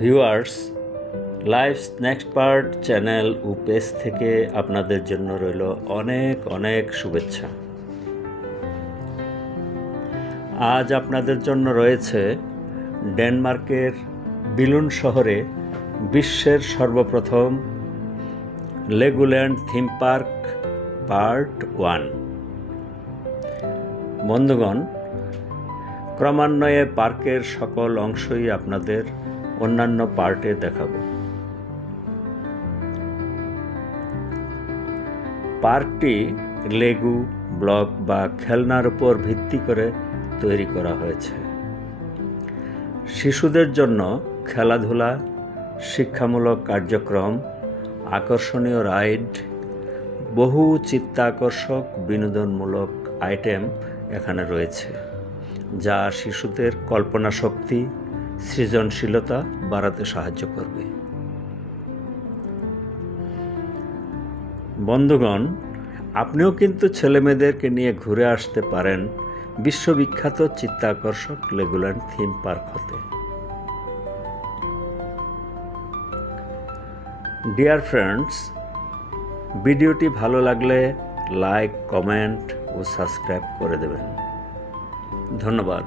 Viewers, life's next part channel ও page থেকে আপনাদের জন্য রইল অনেক অনেক শুভেচ্ছা। আজ আপনাদের জন্য রয়েছে ডেনমার্কের বিলুন্ড শহরে বিশ্বের সর্বপ্রথম লেগোল্যান্ড থিম পার্ক পার্ট 1। বন্ধুগণ, ক্রমান্বয়ে পার্কের সকল অংশই আপনাদের অন্যান্য পার্টে দেখাবো। পার্কটি লেগো ব্লক বা খেলনার উপর ভিত্তি করে তৈরি করা হয়েছে। শিশুদের জন্য খেলাধুলা, শিক্ষামূলক কার্যক্রম, আকর্ষণীয় রাইড, বহু চিত্তাকর্ষক বিনোদনমূলক আইটেম এখানে রয়েছে, যা শিশুদের কল্পনা শক্তি, সৃজনশীলতা বাড়াতে সাহায্য করবে। বন্ধুগণ, আপনিও কিন্তু ছেলেমেয়েদেরকে নিয়ে ঘুরে আসতে পারেন বিশ্ববিখ্যাত চিত্তাকর্ষক লেগোল্যান্ড থিম পার্ক হতে। ডিয়ার ফ্রেন্ডস, ভিডিওটি ভালো লাগলে লাইক, কমেন্ট ও সাবস্ক্রাইব করে দেবেন। ধন্যবাদ।